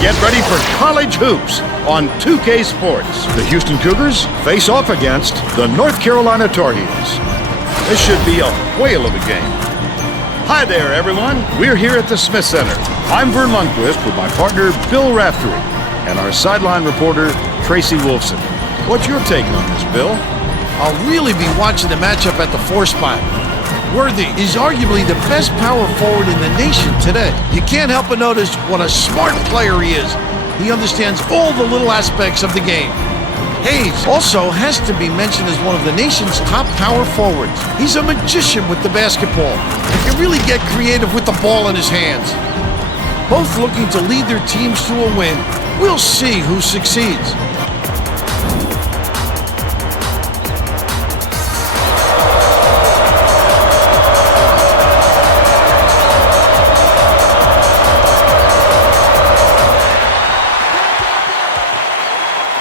Get ready for college hoops on 2K Sports. The Houston Cougars face off against the North Carolina Tar Heels. This should be a whale of a game. Hi there, everyone. We're here at the Smith Center. I'm Vern Lundquist with my partner, Bill Raftery, and our sideline reporter, Tracy Wolfson. What's your take on this, Bill? I'll really be watching the matchup at the 4 spot. Worthy is arguably the best power forward in the nation today. You can't help but notice what a smart player he is. He understands all the little aspects of the game. Hayes also has to be mentioned as one of the nation's top power forwards. He's a magician with the basketball. He can really get creative with the ball in his hands. Both looking to lead their teams to a win. We'll see who succeeds.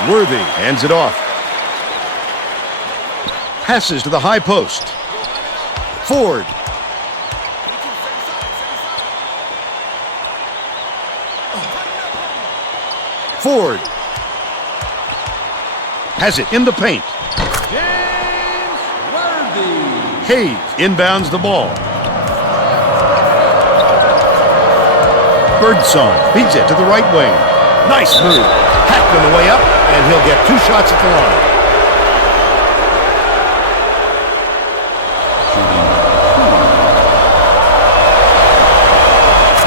Worthy hands it off. Passes to the high post. Ford. Ford. Has it in the paint. Hayes inbounds the ball. Birdsong feeds it to the right wing. Nice move. Hacked on the way up, and he'll get 2 shots at the line.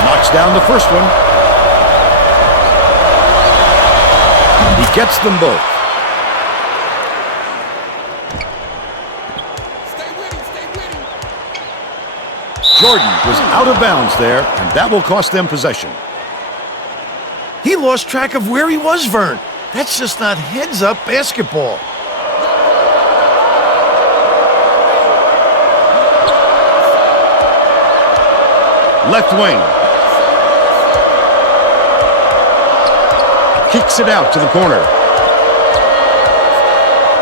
Knocks down the first one. He gets them both. Jordan was out of bounds there, and that will cost them possession. He lost track of where he was, Vern. That's just not heads-up basketball. Left wing. Kicks it out to the corner.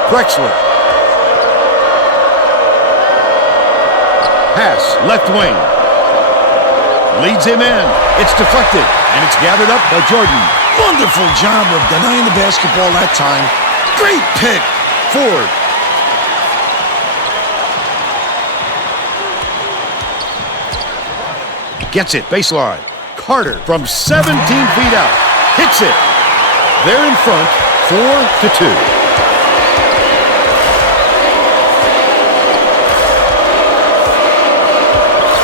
Drexler. Pass, left wing. Leads him in. It's deflected, and it's gathered up by Jordan. Wonderful job of denying the basketball that time. Great pick. Ford. Gets it, baseline. Carter from 17 feet out. Hits it. They're in front, 4-2.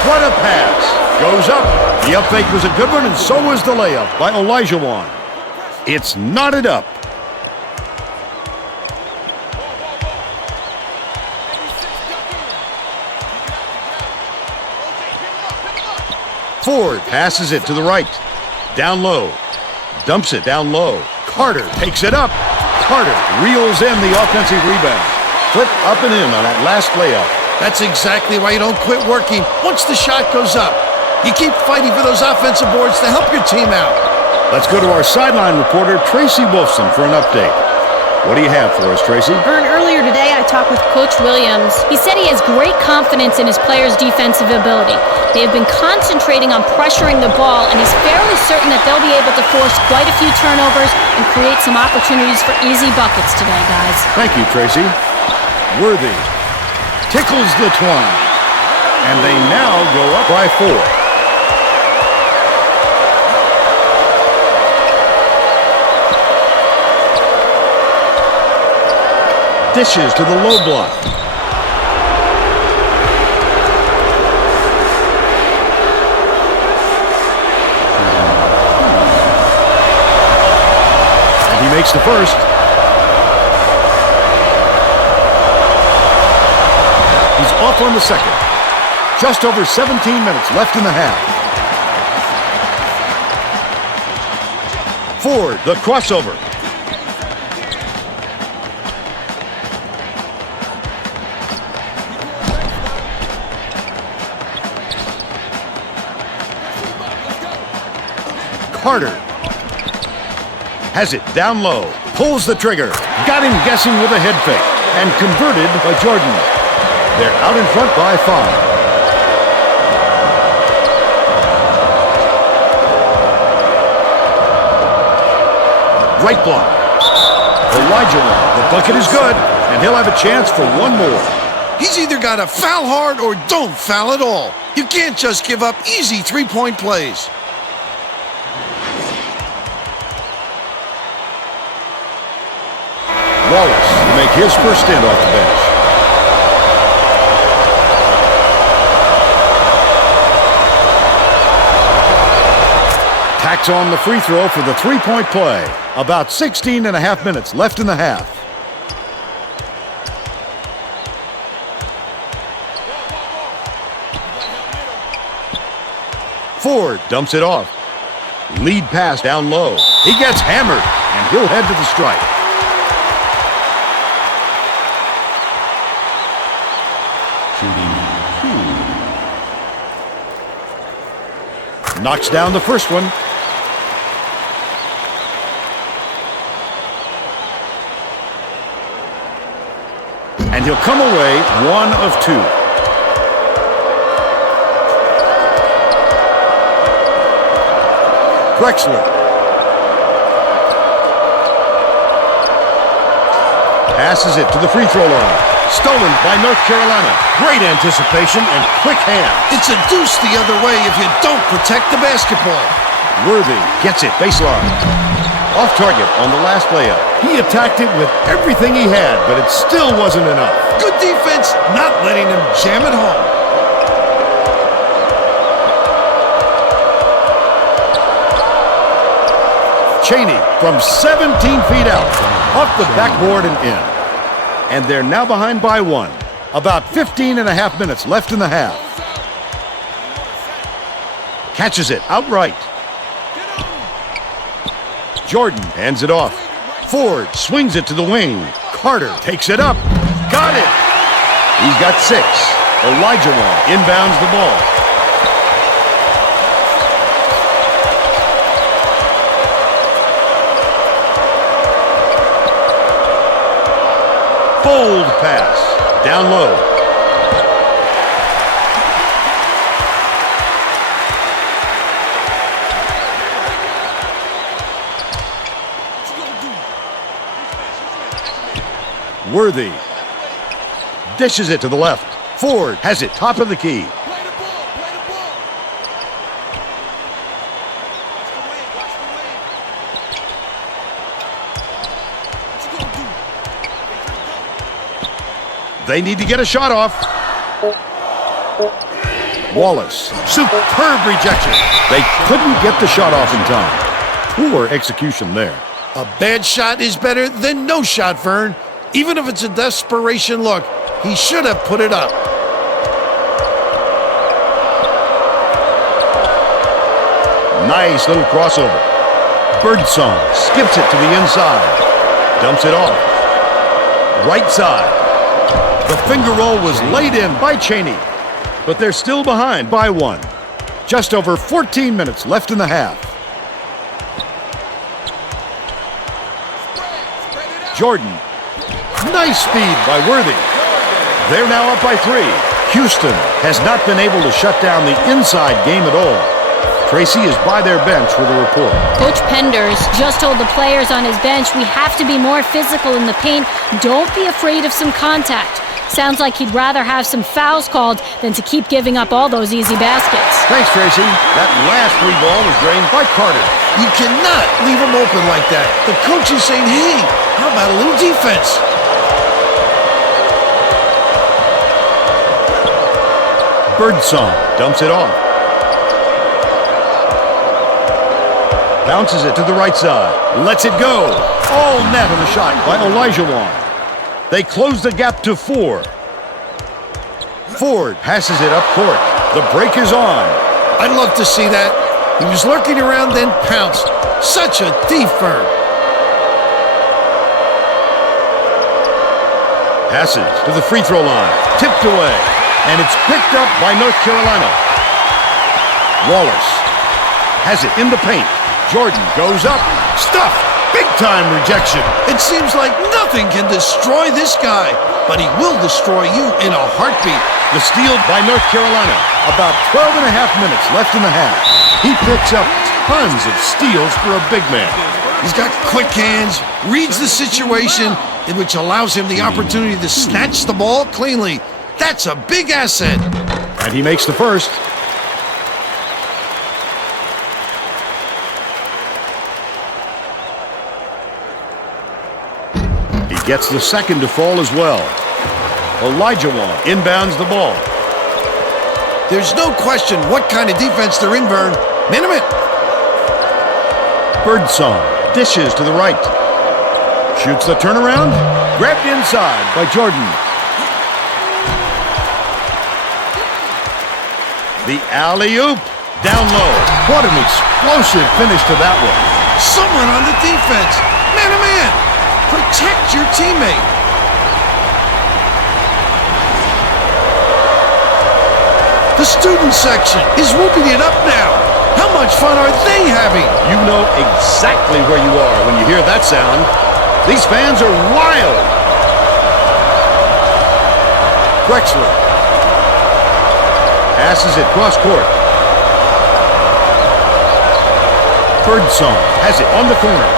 What a pass. Goes up. The up fake was a good one, and so was the layup by Olajuwon. It's knotted up. Ford passes it to the right. Down low. Dumps it down low. Carter takes it up. Carter reels in the offensive rebound. Flip up and in on that last layup. That's exactly why you don't quit working once the shot goes up. You keep fighting for those offensive boards to help your team out. Let's go to our sideline reporter, Tracy Wolfson, for an update. What do you have for us, Tracy? Vern, earlier today I talked with Coach Williams. He said he has great confidence in his players' defensive ability. They have been concentrating on pressuring the ball, and he's fairly certain that they'll be able to force quite a few turnovers and create some opportunities for easy buckets today, guys. Thank you, Tracy. Worthy tickles the twine, and they now go up by 4. Dishes to the low block. And he makes the first. He's off on the second. Just over 17 minutes left in the half. Ford, the crossover. Carter has it down low, pulls the trigger, got him guessing with a head fake, and converted by Jordan. They're out in front by 5. Right block. Elijah Wan. The bucket is good, and he'll have a chance for one more. He's either got to foul hard or don't foul at all. You can't just give up easy three-point plays. Wallace will make his first stint off the bench. Tacks on the free throw for the three-point play. About 16 and a half minutes left in the half. Ford dumps it off. Lead pass down low. He gets hammered, and he'll head to the stripe. Knocks down the first one. And he'll come away 1 of 2. Drexler. Passes it to the free throw line. Stolen by North Carolina. Great anticipation and quick hands. It's a deuce the other way if you don't protect the basketball. Worthy gets it baseline. Off target on the last layup. He attacked it with everything he had, but it still wasn't enough. Good defense, not letting him jam it home. Cheney from 17 feet out. Off the backboard and in. And they're now behind by 1. About 15 and a half minutes left in the half. Catches it outright. Jordan hands it off. Ford swings it to the wing. Carter takes it up. Got it. He's got 6. Elijah Wan inbounds the ball. Bold pass. Down low. Worthy. Dishes it to the left. Ford has it top of the key. They need to get a shot off. Wallace. Superb rejection. They couldn't get the shot off in time. Poor execution there. A bad shot is better than no shot, Vern. Even if it's a desperation look, he should have put it up. Nice little crossover. Birdsong skips it to the inside. Dumps it off. Right side. The finger roll was laid in by Cheney. But they're still behind by 1. Just over 14 minutes left in the half. Jordan. Nice speed by Worthy. They're now up by 3. Houston has not been able to shut down the inside game at all. Tracy is by their bench with a report. Coach Penders just told the players on his bench, we have to be more physical in the paint. Don't be afraid of some contact. Sounds like he'd rather have some fouls called than to keep giving up all those easy baskets. Thanks, Tracy. That last free ball was drained by Carter. You cannot leave him open like that. The coach is saying, hey, how about a little defense? Birdsong dumps it off. Bounces it to the right side. Lets it go. All net on the shot by Elijah Wan. They close the gap to 4. Ford passes it up court. The break is on. I'd love to see that. He was lurking around, then pounced. Such a thief, Vern. Passes to the free throw line. Tipped away. And it's picked up by North Carolina. Wallace has it in the paint. Jordan goes up. Stuffed. Big-time rejection. It seems like nothing can destroy this guy, but he will destroy you in a heartbeat. The steal by North Carolina. About 12 and a half minutes left in the half. He picks up tons of steals for a big man. He's got quick hands, reads the situation, which allows him the opportunity to snatch the ball cleanly. That's a big asset. And he makes the first. He gets the second to fall as well. Elijah inbounds the ball. There's no question what kind of defense they're in, Vern. Minimum. Birdsong dishes to the right. Shoots the turnaround. Grabbed inside by Jordan. The alley-oop. Down low. What an explosive finish to that one. Someone on the defense. Man-to-man. Protect your teammate. The student section is whooping it up now. How much fun are they having? You know exactly where you are when you hear that sound. These fans are wild. Drexler passes it cross court. Birdsong has it on the corner.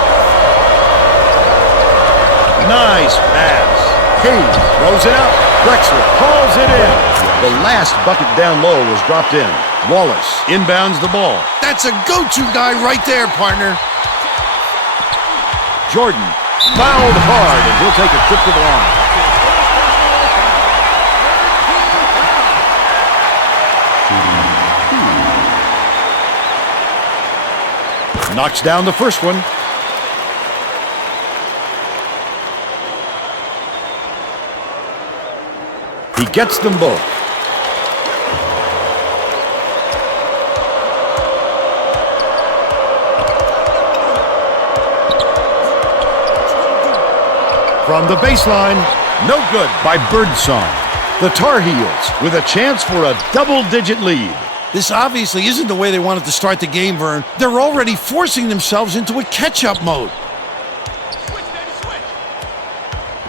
Nice pass. Hayes throws it up. Drexler calls it in. The last bucket down low was dropped in. Wallace inbounds the ball. That's a go-to guy right there, partner. Jordan fouled hard, and he'll take a trip to the line. Knocks down the first one. He gets them both. From the baseline, no good by Birdsong. The Tar Heels with a chance for a double-digit lead. This obviously isn't the way they wanted to start the game, Vern. They're already forcing themselves into a catch-up mode.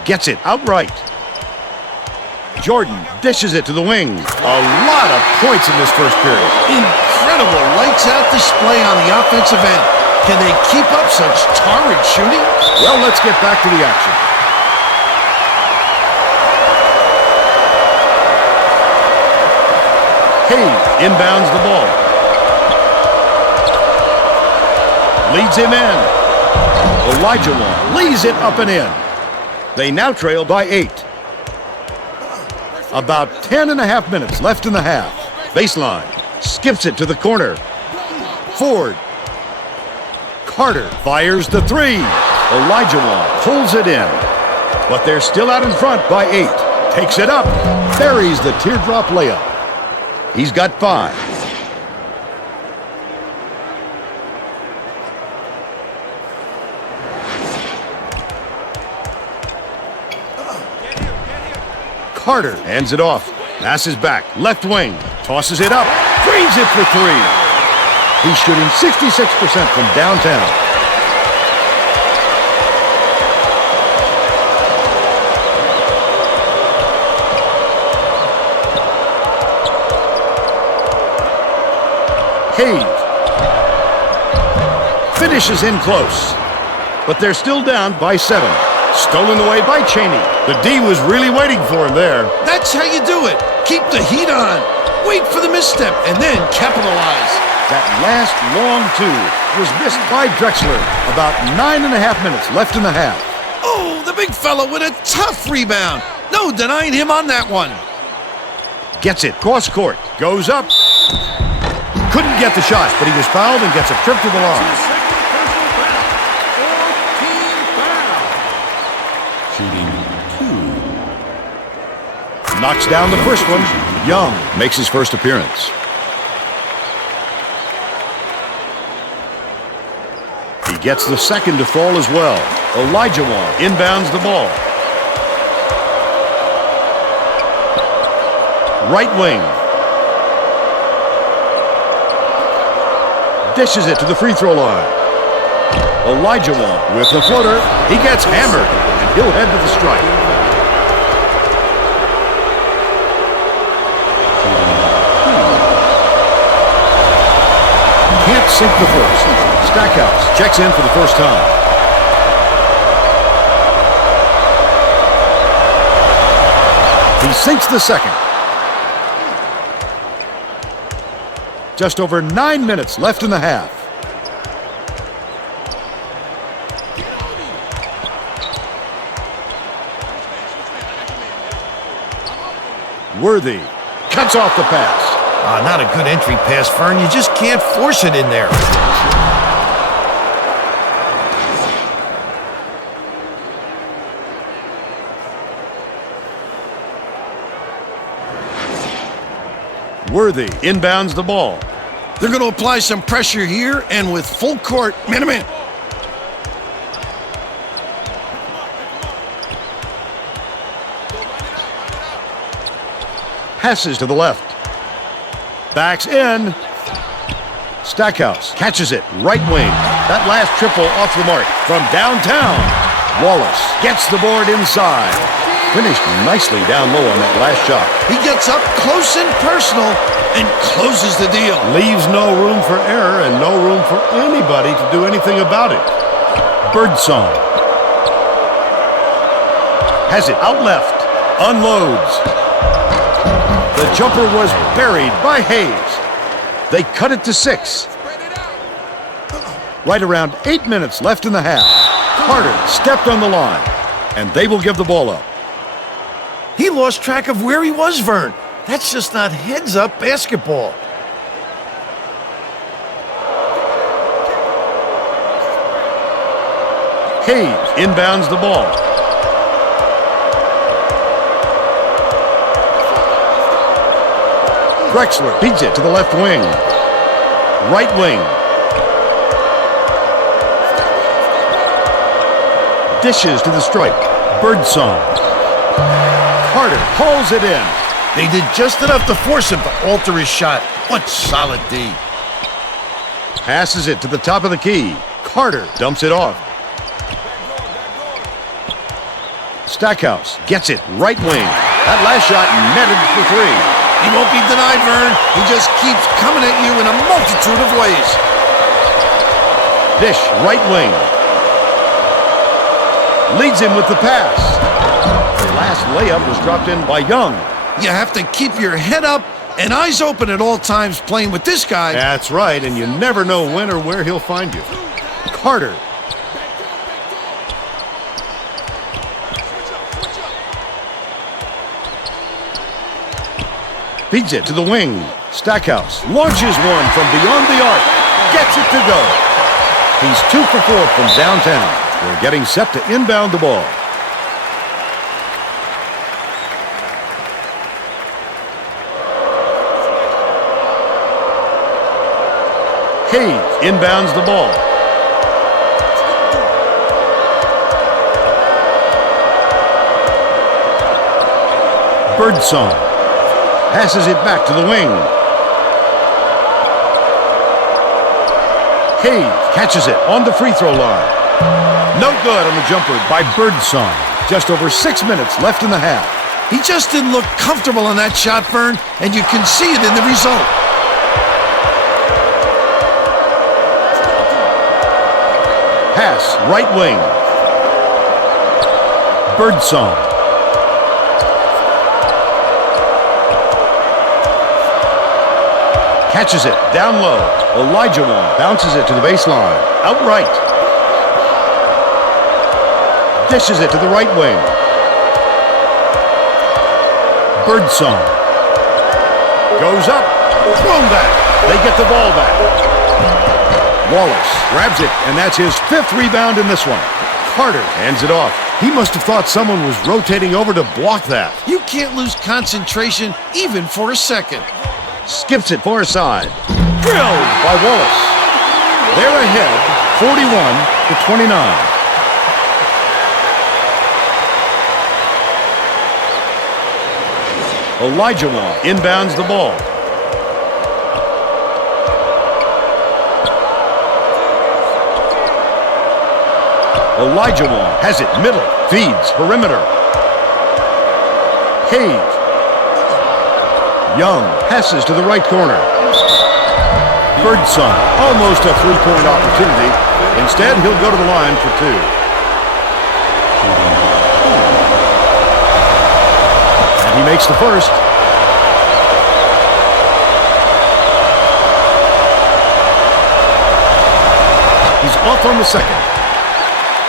Gets it outright. Jordan dishes it to the wing. A lot of points in this first period. Incredible lights-out display on the offensive end. Can they keep up such torrid shooting? Well, let's get back to the action. Hayes inbounds the ball. Leads him in. Elijah leads it up and in. They now trail by 8. About 10.5 minutes left in the half. Baseline. Skips it to the corner. Ford. Carter fires the three. Elijah pulls it in. But they're still out in front by 8. Takes it up. Buries the teardrop layup. He's got 5. Carter hands it off. Passes back. Left wing. Tosses it up. Drains it for 3. He's shooting 66% from downtown. Hayes finishes in close, but they're still down by 7. Stolen away by Cheney. The D was really waiting for him there. That's how you do it. Keep the heat on. Wait for the misstep and then capitalize. That last long 2 was missed by Drexler. About 9.5 minutes left in the half. Oh, the big fella with a tough rebound. No denying him on that one. Gets it cross court. Goes up. Couldn't get the shot, but he was fouled and gets a trip to the line. Shooting 2. Knocks down the first one. Young makes his first appearance. He gets the second to fall as well. Elijah inbounds the ball. Right wing. Dishes it to the free throw line. Elijah with the floater. He gets hammered, and he'll head to the stripe. Can't sink the first. Stackhouse checks in for the first time. He sinks the second. Just over 9 minutes left in the half. Worthy cuts off the pass. Not a good entry pass, Vern. You just can't force it in there. Worthy inbounds the ball. They're going to apply some pressure here, and with full court, man-to-man. Passes to the left. Backs in. Stackhouse catches it, right wing. That last triple off the mark from downtown. Wallace gets the board inside. Finished nicely down low on that last shot. He gets up close and personal and closes the deal. Leaves no room for error and no room for anybody to do anything about it. Birdsong. Has it out left. Unloads. The jumper was buried by Hayes. They cut it to 6. Right around 8 minutes left in the half. Carter stepped on the line, and they will give the ball up. He lost track of where he was, Vern. That's just not heads-up basketball. Hayes inbounds the ball. Drexler beats it to the left wing. Right wing. Dishes to the stripe. Birdsong. Carter hauls it in. They did just enough to force him to alter his shot. What solid D. Passes it to the top of the key. Carter dumps it off. Stackhouse gets it right wing. That last shot netted for 3. He won't be denied, Vern. He just keeps coming at you in a multitude of ways. Dish right wing. Leads him with the pass. The last layup was dropped in by Young. You have to keep your head up and eyes open at all times playing with this guy. That's right, and you never know when or where he'll find you. Carter. Feeds it to the wing. Stackhouse launches one from beyond the arc. Gets it to go. He's 2 for 4 from downtown. They're getting set to inbound the ball. Hayes inbounds the ball. Birdsong passes it back to the wing. Hayes catches it on the free throw line. No good on the jumper by Birdsong. Just over 6 minutes left in the half. He just didn't look comfortable on that shot, Vern, and you can see it in the result. Pass right wing. Birdsong. Catches it down low. Elijah bounces it to the baseline. Outright. Dishes it to the right wing. Birdsong. Goes up. Thrown back. They get the ball back. Wallace grabs it, and that's his 5th rebound in this one. Carter hands it off. He must have thought someone was rotating over to block that. You can't lose concentration even for a second. Skips it far side. Drilled by Wallace. They're ahead, 41-29. Elijah inbounds the ball. Elijah has it middle. Feeds perimeter. Hayes. Young passes to the right corner. Birdsong, almost a three-point opportunity. Instead, he'll go to the line for 2. He makes the first. He's off on the second.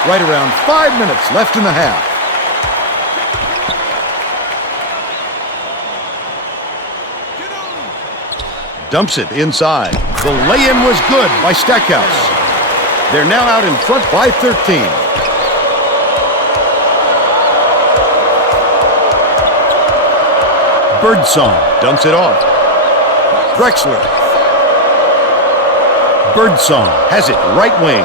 Right around 5 minutes left in the half. Dumps it inside. The lay-in was good by Stackhouse. They're now out in front by 13. Birdsong dumps it off. Drexler. Birdsong has it right wing.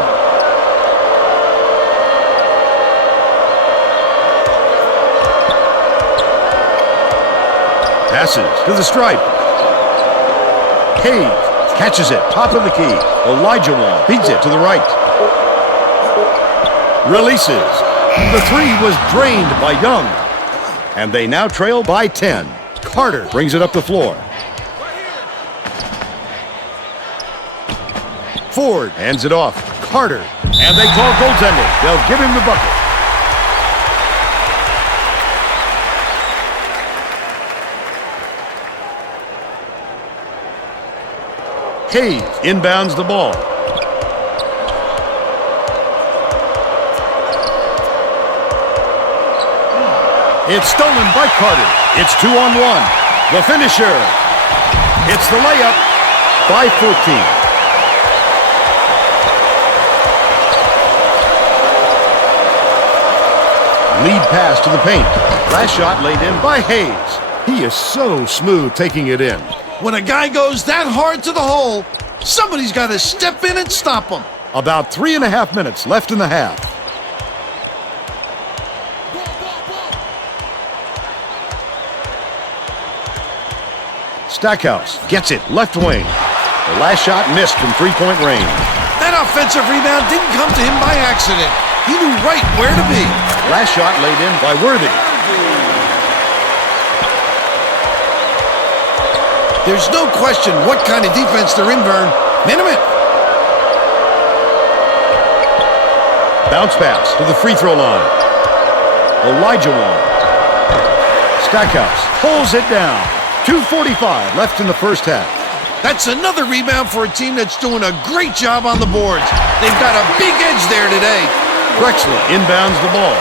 Passes to the stripe. Hayes catches it, top of the key. Olajuwon beats it to the right. Releases. The three was drained by Young. And they now trail by 10. Carter brings it up the floor. Ford hands it off. Carter. And they call goaltending. They'll give him the bucket. Hayes inbounds the ball. It's stolen by Carter. It's 2-on-1. The finisher. It's the layup by 14. Lead pass to the paint. Last shot laid in by Hayes. He is so smooth taking it in. When a guy goes that hard to the hole, somebody's got to step in and stop him. About 3.5 minutes left in the half. Stackhouse gets it left wing. The last shot missed from three-point range. That offensive rebound didn't come to him by accident. He knew right where to be. Last shot laid in by Worthy. There's no question what kind of defense they're in, Vern. Minute. Bounce pass to the free throw line. Olajuwon. Stackhouse pulls it down. 2:45 left in the first half. That's another rebound for a team that's doing a great job on the boards. They've got a big edge there today. Drexler inbounds the ball.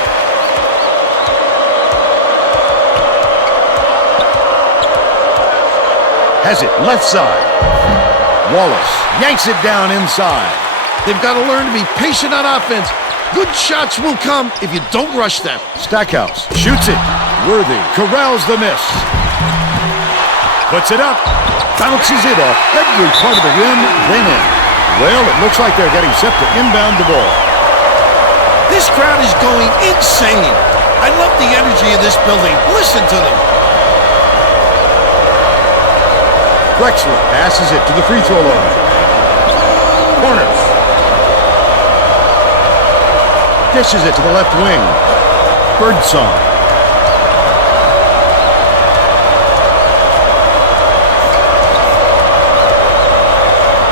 Has it left side. Wallace yanks it down inside. They've got to learn to be patient on offense. Good shots will come if you don't rush them. Stackhouse shoots it. Worthy corrals the miss. Puts it up. Bounces it off every part of the rim, then in. Well, it looks like they're getting set to inbound the ball. This crowd is going insane. I love the energy of this building. Listen to them. Drexler passes it to the free throw line. Corners. Dishes it to the left wing. Birdsong.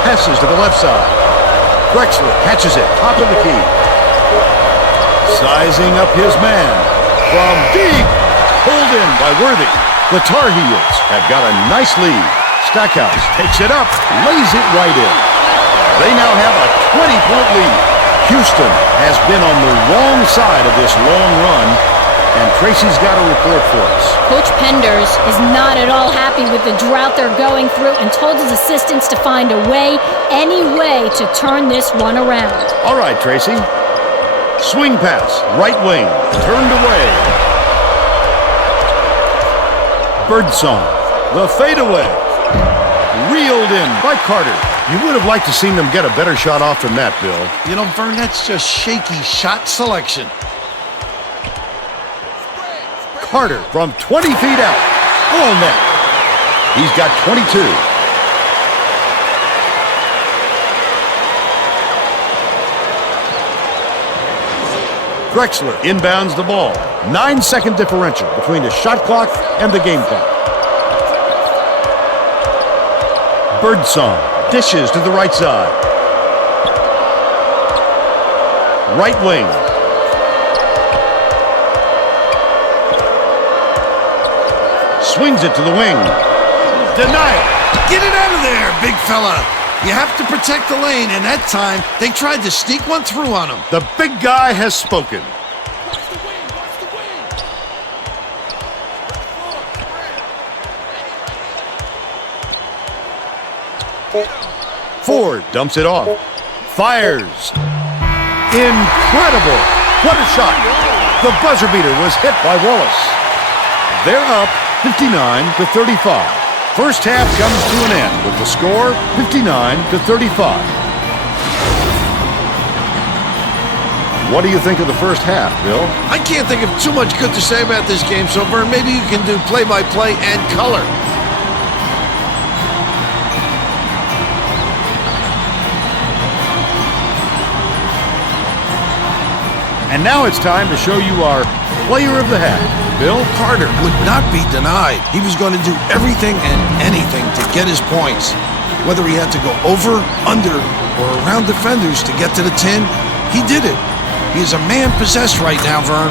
Passes to the left side. Drexler catches it, top of the key. Sizing up his man. From deep. Pulled in by Worthy. The Tar Heels have got a nice lead. Stackhouse takes it up, lays it right in. They now have a 20-point lead. Houston has been on the wrong side of this long run, and Tracy's got a report for us. Coach Penders is not at all happy with the drought they're going through and told his assistants to find a way, any way, to turn this one around. All right, Tracy. Swing pass, right wing, turned away. Birdsong, the fadeaway. Reeled in by Carter. You would have liked to seen them get a better shot off than that, Bill. You know, Vern, that's just shaky shot selection. Carter from 20 feet out. All net. He's got 22. Drexler inbounds the ball. 9-second differential between the shot clock and the game clock. Birdsong dishes to the right side. Right wing. swings it to the wing. Denied. Get it out of there, big fella. You have to protect the lane, and that time, they tried to sneak one through on him. The big guy has spoken. Ford dumps it off. Fires. Incredible. What a shot. The buzzer beater was hit by Wallace. They're up 59-35. First half comes to an end with the score 59-35. What do you think of the first half, Bill? I can't think of too much good to say about this game, so Vern, maybe you can do play-by-play and color. And now it's time to show you our player of the half. Bill? Carter would not be denied. He was going to do everything and anything to get his points. Whether he had to go over, under, or around defenders to get to the 10, he did it. He is a man possessed right now, Vern.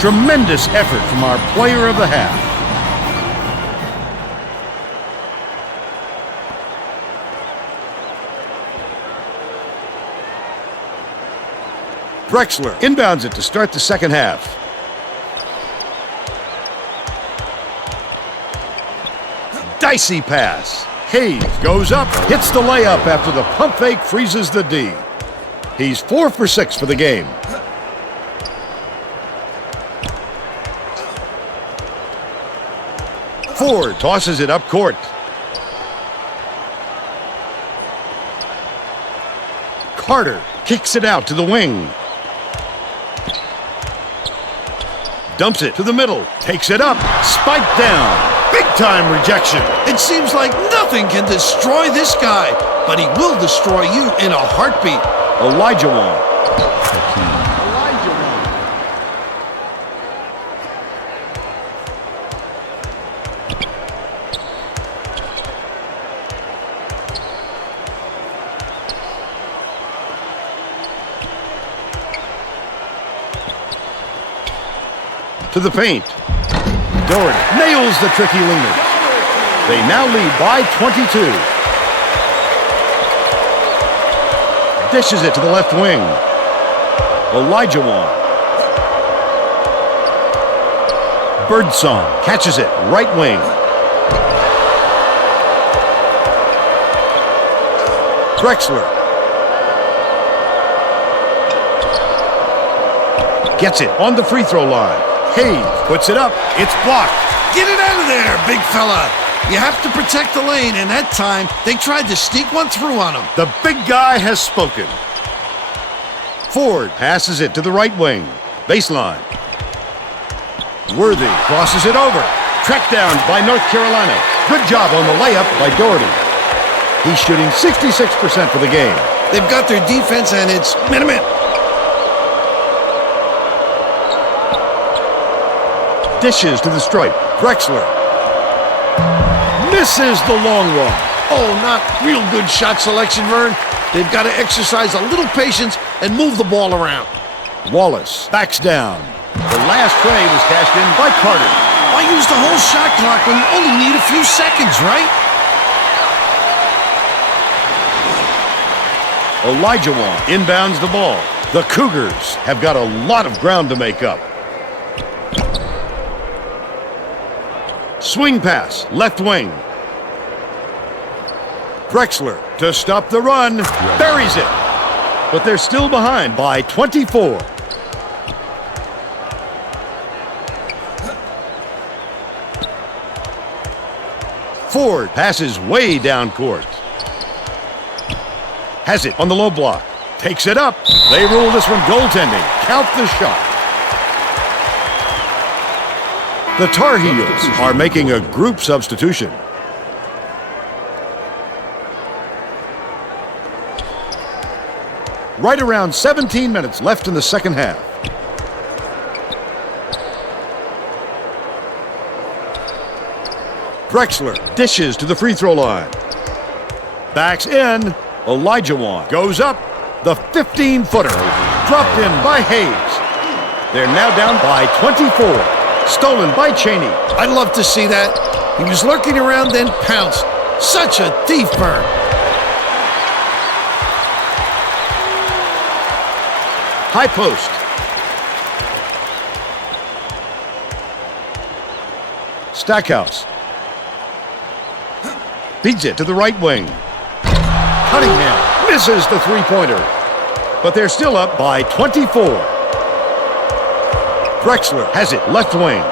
Tremendous effort from our player of the half. Drexler inbounds it to start the second half. Dicey pass. Hayes goes up, hits the layup after the pump fake freezes the D. He's 4 for 6 for the game. Ford tosses it up court. Carter kicks it out to the wing. Dumps it to the middle. Takes it up. Spiked down. Big time rejection. It seems like nothing can destroy this guy, but he will destroy you in a heartbeat. Elijah Wong. To the paint. Doherty nails the tricky leaner. They now lead by 22. Dishes it to the left wing. Elijah Wong. Birdsong catches it, right wing. Drexler. Gets it on the free throw line. Hayes puts it up. It's blocked. Get it out of there, big fella. You have to protect the lane, and that time, they tried to sneak one through on him. The big guy has spoken. Ford passes it to the right wing. Baseline. Worthy crosses it over. Tracked down by North Carolina. Good job on the layup by Doherty. He's shooting 66% for the game. They've got their defense, and it's minute. Dishes to the stripe. Drexler. Misses the long one. Oh, not real good shot selection, Vern. They've got to exercise a little patience and move the ball around. Wallace backs down. The last tray was cashed in by Carter. Why use the whole shot clock when you only need a few seconds, right? Elijah Wong inbounds the ball. The Cougars have got a lot of ground to make up. Swing pass, left wing. Drexler to stop the run, buries it. But they're still behind by 24. Ford passes way down court. Has it on the low block. Takes it up. They rule this one goaltending. Count the shot. The Tar Heels are making a group substitution. Right around 17 minutes left in the second half. Drexler dishes to the free throw line. Backs in. Olajuwon goes up. The 15-footer dropped in by Hayes. They're now down by 24. Stolen by Cheney. I'd love to see that. He was lurking around, then pounced. Such a thief bird. High post. Stackhouse. Feeds it to the right wing. Cunningham misses the three-pointer. But they're still up by 24. Drexler has it left wing.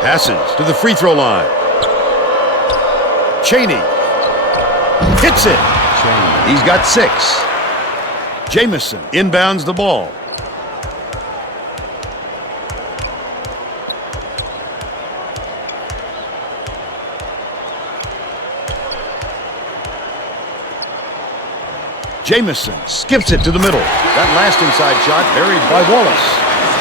Passes to the free throw line. Cheney hits it. He's got 6. Jamison inbounds the ball. Jamison skips it to the middle. That last inside shot buried by Wallace.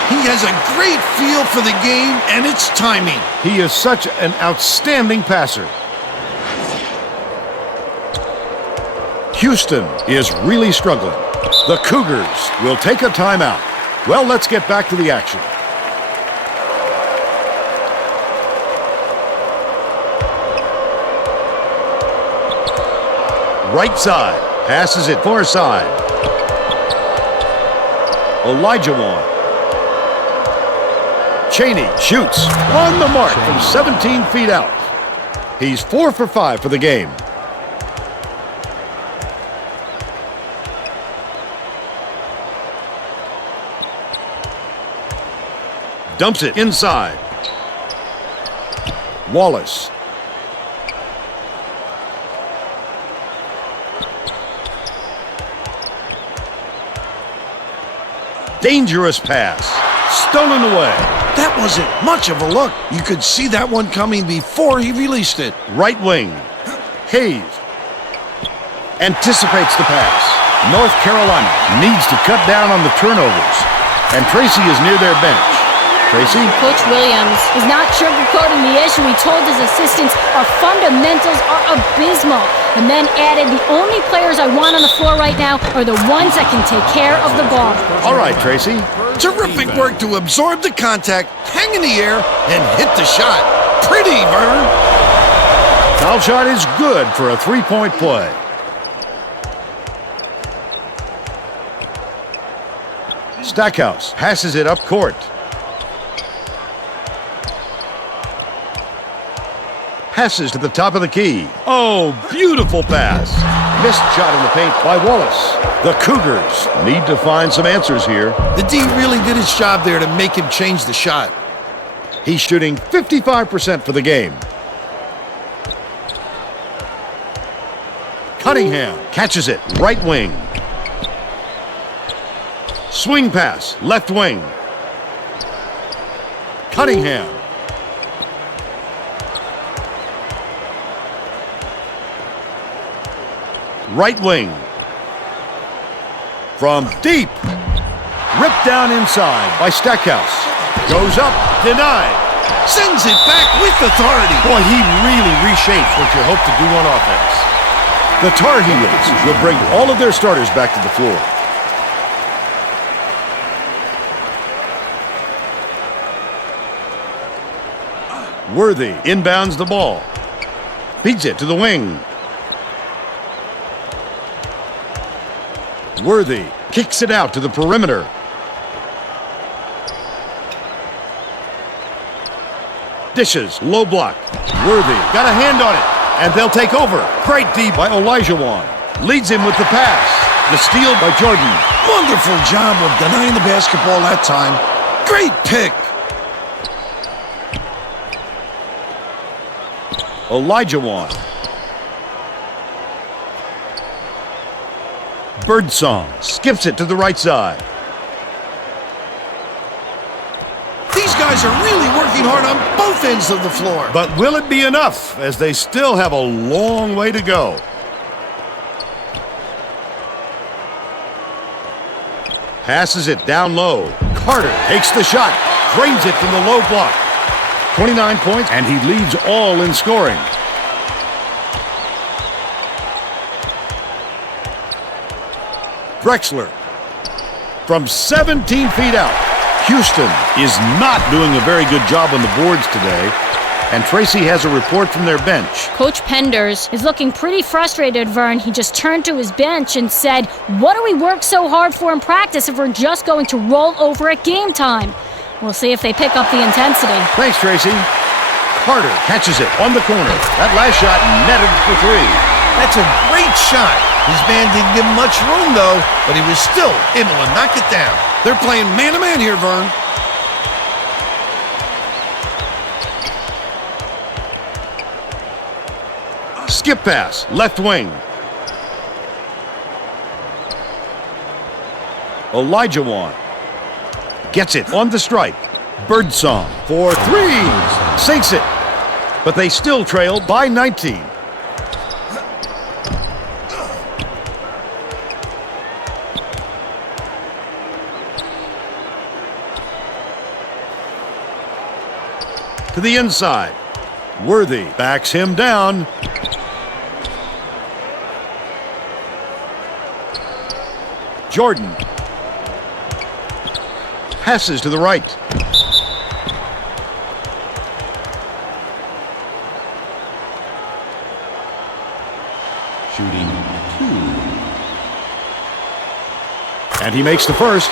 He has a great feel for the game and its timing. He is such an outstanding passer. Houston is really struggling. The Cougars will take a timeout. Well, let's get back to the action. Right side. Passes it far side. Olajuwon. Cheney shoots on the mark from 17 feet out. He's 4 for 5 for the game. Dumps it inside. Wallace. Dangerous pass. Stolen away. That wasn't much of a look. You could see that one coming before he released it. Right wing. Hayes anticipates the pass. North Carolina needs to cut down on the turnovers. And Tracy is near their bench. Tracy? Coach Williams is not sugarcoating the issue. He told his assistants our fundamentals are abysmal. And then added, the only players I want on the floor right now are the ones that can take care of the ball. All right, Tracy. Terrific work to absorb the contact, hang in the air, and hit the shot. Pretty, Vern. Foul shot is good for a three-point play. Stackhouse passes it up court. Passes to the top of the key. Oh, beautiful pass. Missed shot in the paint by Wallace. The Cougars need to find some answers here. The D really did his job there to make him change the shot. He's shooting 55% for the game. Cunningham catches it, right wing. Swing pass, left wing. Cunningham. Right wing. From deep. Ripped down inside by Stackhouse. Goes up, denied. Sends it back with authority. Boy, he really reshapes what you hope to do on offense. The Tar Heels will bring all of their starters back to the floor. Worthy inbounds the ball. Beats it to the wing. Worthy kicks it out to the perimeter. Dishes, low block. Worthy got a hand on it, and they'll take over. Great D by Olajuwon. Leads him with the pass. The steal by Jordan. Wonderful job of denying the basketball that time. Great pick. Olajuwon. Birdsong skips it to the right side. These guys are really working hard on both ends of the floor. But will it be enough, as they still have a long way to go? Passes it down low. Carter takes the shot. Drains it from the low block. 29 points, and he leads all in scoring. Drexler from 17 feet out. Houston is not doing a very good job on the boards today. And Tracy has a report from their bench. Coach Penders is looking pretty frustrated, Vern. He just turned to his bench and said, "What do we work so hard for in practice if we're just going to roll over at game time?" We'll see if they pick up the intensity. Thanks, Tracy. Carter catches it on the corner. That last shot netted for three. That's a great shot. His man didn't give him much room, though, but he was still able to knock it down. They're playing man-to-man here, Vern. Skip pass, left wing. Olajuwon gets it on the stripe. Birdsong for three. Sinks it. But they still trail by 19. To the inside. Worthy backs him down. Jordan passes to the right. Shooting 2. And he makes the first.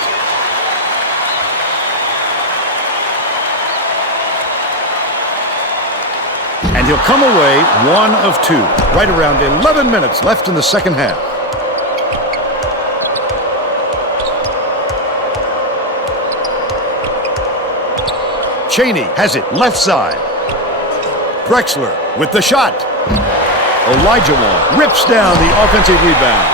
And he'll come away 1 of 2. Right around 11 minutes left in the second half. Chaney has it left side. Drexler with the shot. Olajuwon rips down the offensive rebound.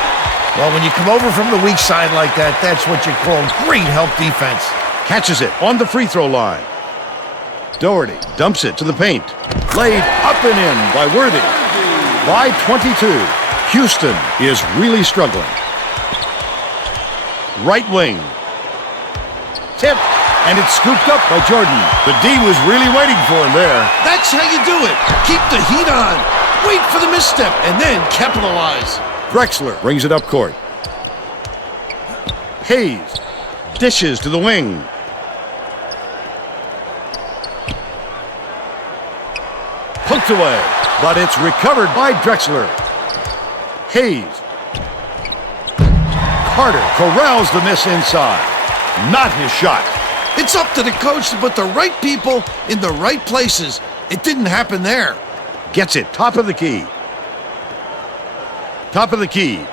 Well, when you come over from the weak side like that, that's what you call great help defense. Catches it on the free throw line. Doherty dumps it to the paint. Laid up and in by Worthy. By 22. Houston is really struggling. Right wing. Tip. And it's scooped up by Jordan. The D was really waiting for him there. That's how you do it. Keep the heat on. Wait for the misstep and then capitalize. Drexler brings it up court. Hayes dishes to the wing. Poked away, but it's recovered by Drexler. Hayes. Carter corrals the miss inside. Not his shot. It's up to the coach to put the right people in the right places. It didn't happen there. Gets it, top of the key. Top of the key.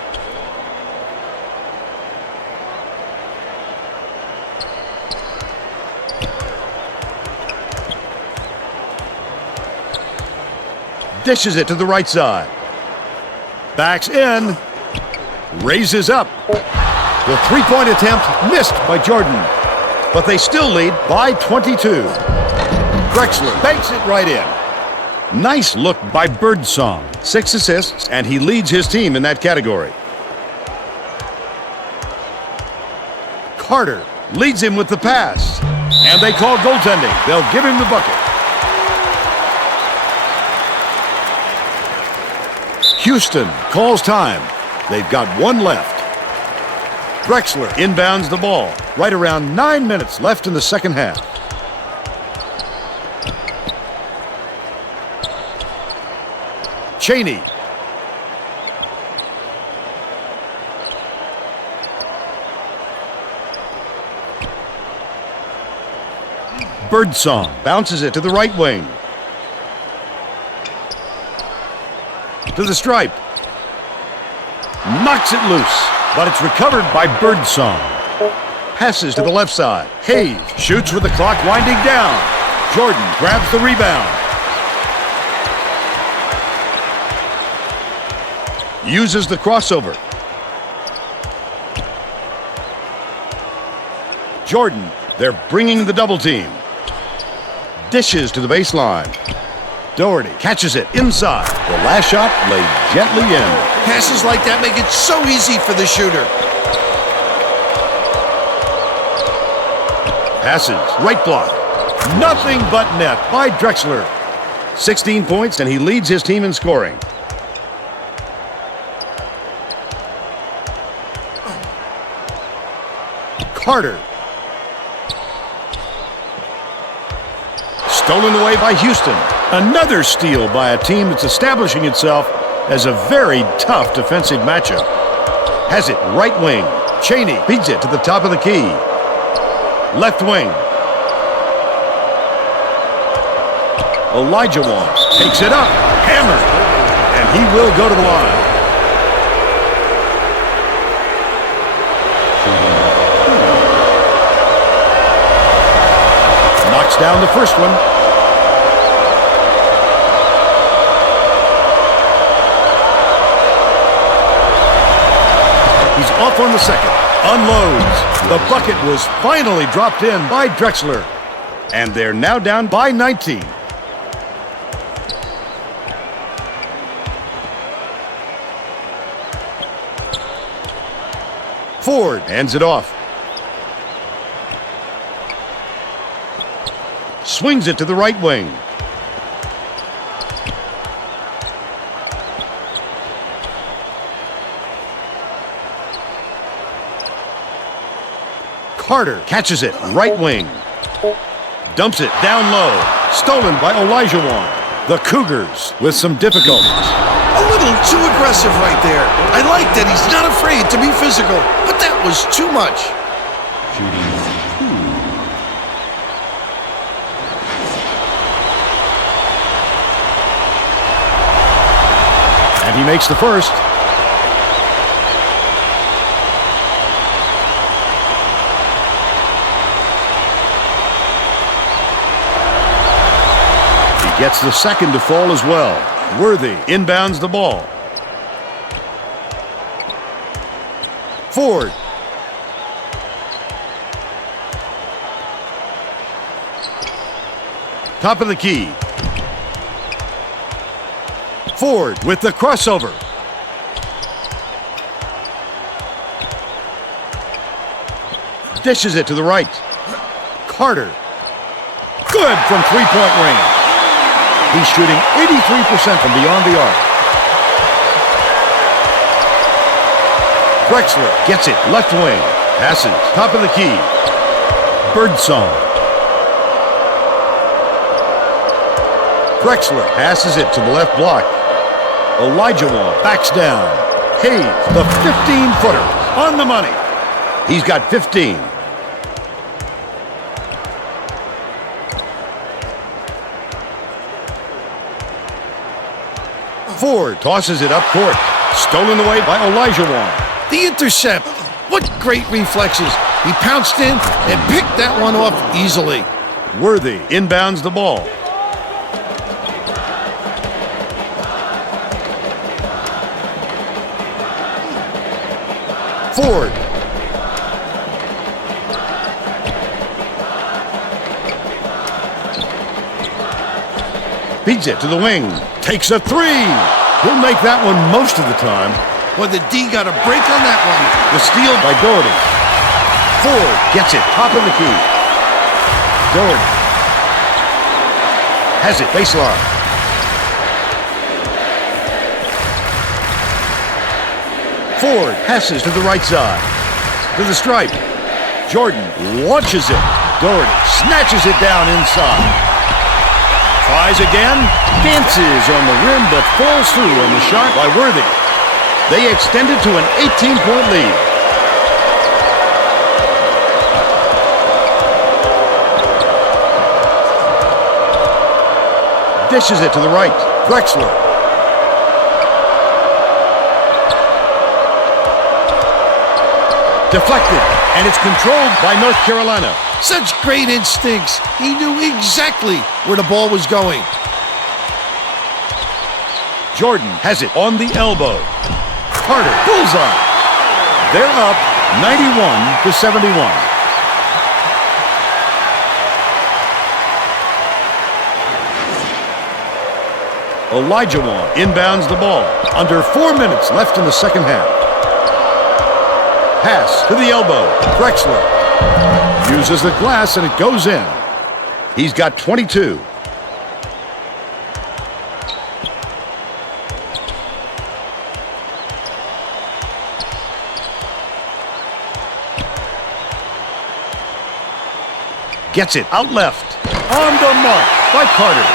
Dishes it to the right side. Backs in. Raises up. The three-point attempt missed by Jordan. But they still lead by 22. Drexler banks it right in. Nice look by Birdsong. 6 assists, and he leads his team in that category. Carter leads him with the pass. And they call goaltending. They'll give him the bucket. Houston calls time. They've got 1 left. Drexler inbounds the ball. Right around 9 minutes left in the second half. Chaney. Birdsong bounces it to the right wing. To the stripe. Knocks it loose, but it's recovered by Birdsong. Passes to the left side. Hayes shoots with the clock winding down. Jordan grabs the rebound. Uses the crossover. Jordan, they're bringing the double team. Dishes to the baseline. Doherty catches it inside. The last shot laid gently in. Passes like that make it so easy for the shooter. Passes, right block. Nothing but net by Drexler. 16 points, and he leads his team in scoring. Carter. Stolen away by Houston. Another steal by a team that's establishing itself as a very tough defensive matchup. Has it right wing. Cheney feeds it to the top of the key. Left wing. Elijah takes it up. Hammered. And he will go to the line. Knocks down the first one. He's off on the second. Unloads. The bucket was finally dropped in by Drexler. And they're now down by 19. Ford hands it off. Swings it to the right wing. Carter catches it, right wing. Dumps it down low. Stolen by Olajuwon. The Cougars with some difficulties. A little too aggressive right there. I like that he's not afraid to be physical, but that was too much. And he makes the first. He gets the second to fall as well. Worthy inbounds the ball. Ford. Top of the key. Ford with the crossover. Dishes it to the right. Carter. Good from three-point range. He's shooting 83% from beyond the arc. Drexler gets it left wing. Passes top of the key. Birdsong. Drexler passes it to the left block. Olajuwon backs down. Hayes, the 15-footer, on the money. He's got 15. Ford tosses it up court. Stolen away by Olajuwon. The intercept. What great reflexes. He pounced in and picked that one off easily. Worthy inbounds the ball. Ford. Feeds it to the wing. Takes a three. He'll make that one most of the time. Well, the D got a break on that one. The steal by Doherty. Ford gets it. Top of the key. Doherty. Has it. Baseline. Ford passes to the right side. To the stripe. Jordan launches it. Doherty snatches it down inside. Tries again. Dances on the rim but falls through on the shot by Worthy. They extended to an 18-point lead. Dishes it to the right. Drexler. Deflected, and it's controlled by North Carolina. Such great instincts. He knew exactly where the ball was going. Jordan has it on the elbow. Carter, bullseye. They're up 91-71. Olajuwon inbounds the ball. Under 4 minutes left in the second half. Pass to the elbow. Drexler uses the glass and it goes in. He's got 22. Gets it out left. On the mark by Carter.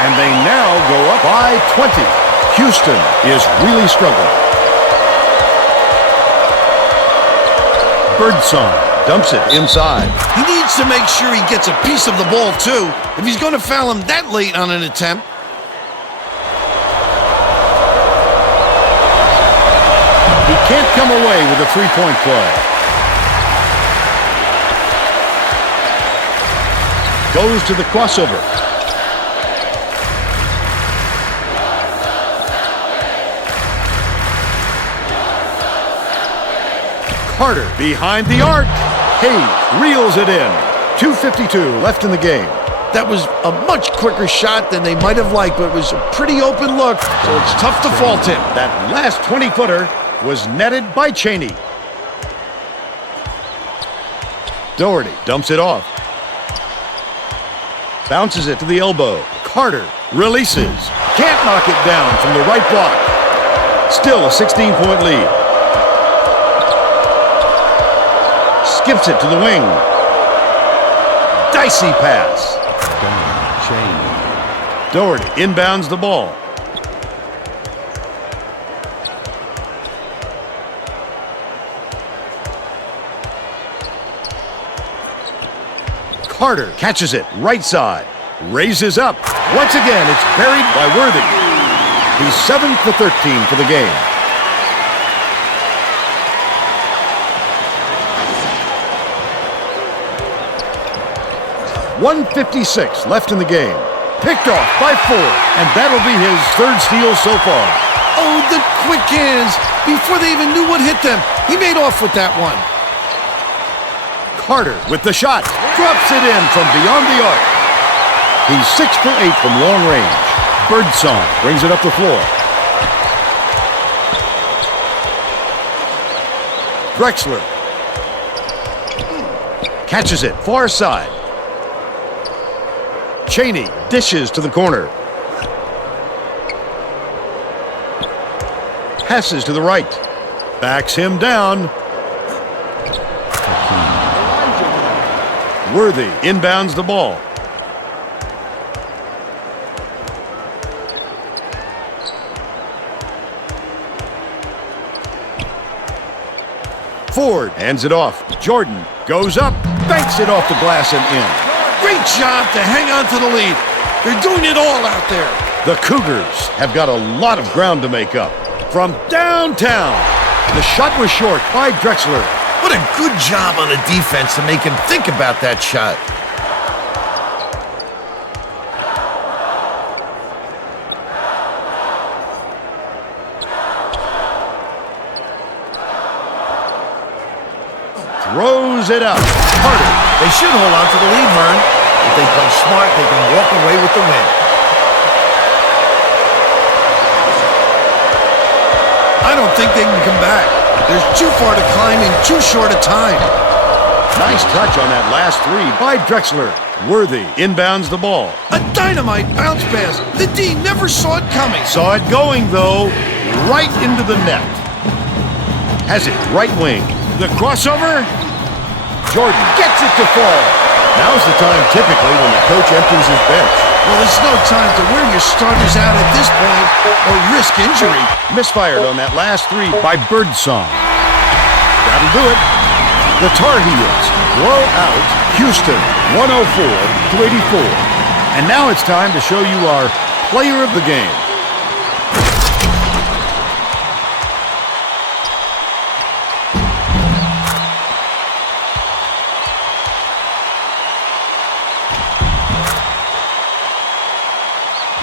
And they now go up by 20. Houston is really struggling. Birdsong dumps it inside. He needs to make sure he gets a piece of the ball, too, if he's going to foul him that late on an attempt. He can't come away with a three-point play. Goes to the crossover. Carter behind the arc. Hayes reels it in. 2:52 left in the game. That was a much quicker shot than they might have liked, but it was a pretty open look, so it's tough to fault him. That last 20-footer was netted by Cheney. Doherty dumps it off. Bounces it to the elbow. Carter releases. Can't knock it down from the right block. Still a 16-point lead. Skips it to the wing. Dicey pass. Doherty inbounds the ball. Carter catches it right side. Raises up. Once again, it's buried by Worthy. He's 7 for 13 for the game. .156 left in the game. Picked off by 4, and that'll be his third steal so far. Oh, the quick hands. Before they even knew what hit them, he made off with that one. Carter with the shot. Drops it in from beyond the arc. He's 6 for 8 from long range. Birdsong brings it up the floor. Drexler catches it far side. Cheney dishes to the corner. Passes to the right. Backs him down. Worthy inbounds the ball. Ford hands it off. Jordan goes up, banks it off the glass and in. Great job to hang on to the lead. They're doing it all out there. The Cougars have got a lot of ground to make up. From downtown, the shot was short by Drexler. What a good job on the defense to make him think about that shot. Throws it up. Carter. They should hold on to the lead, Vern. If they play smart, they can walk away with the win. I don't think they can come back. There's too far to climb in too short a time. Nice touch on that last three by Drexler. Worthy inbounds the ball. A dynamite bounce pass. The D never saw it coming. Saw it going, though, right into the net. Has it right wing. The crossover. Jordan gets it to fall. Now's the time, typically, when the coach empties his bench. Well, there's no time to wear your starters out at this point or risk injury. Misfired on that last three by Birdsong. That'll do it. The Tar Heels blow out Houston 104-84. And now it's time to show you our player of the game.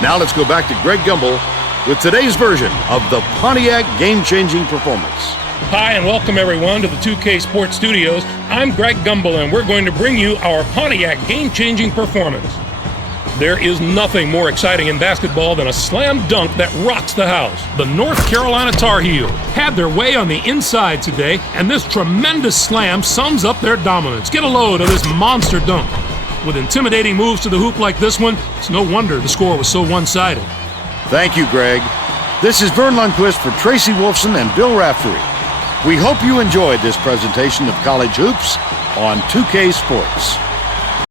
Now let's go back to Greg Gumbel with today's version of the Pontiac game-changing performance. Hi, and welcome everyone to the 2K Sports Studios. I'm Greg Gumbel, and we're going to bring you our Pontiac game-changing performance. There is nothing more exciting in basketball than a slam dunk that rocks the house. The North Carolina Tar Heels had their way on the inside today, and this tremendous slam sums up their dominance. Get a load of this monster dunk. With intimidating moves to the hoop like this one, it's no wonder the score was so one-sided. Thank you, Greg. This is Vern Lundquist for Tracy Wolfson and Bill Raftery. We hope you enjoyed this presentation of college hoops on 2K Sports.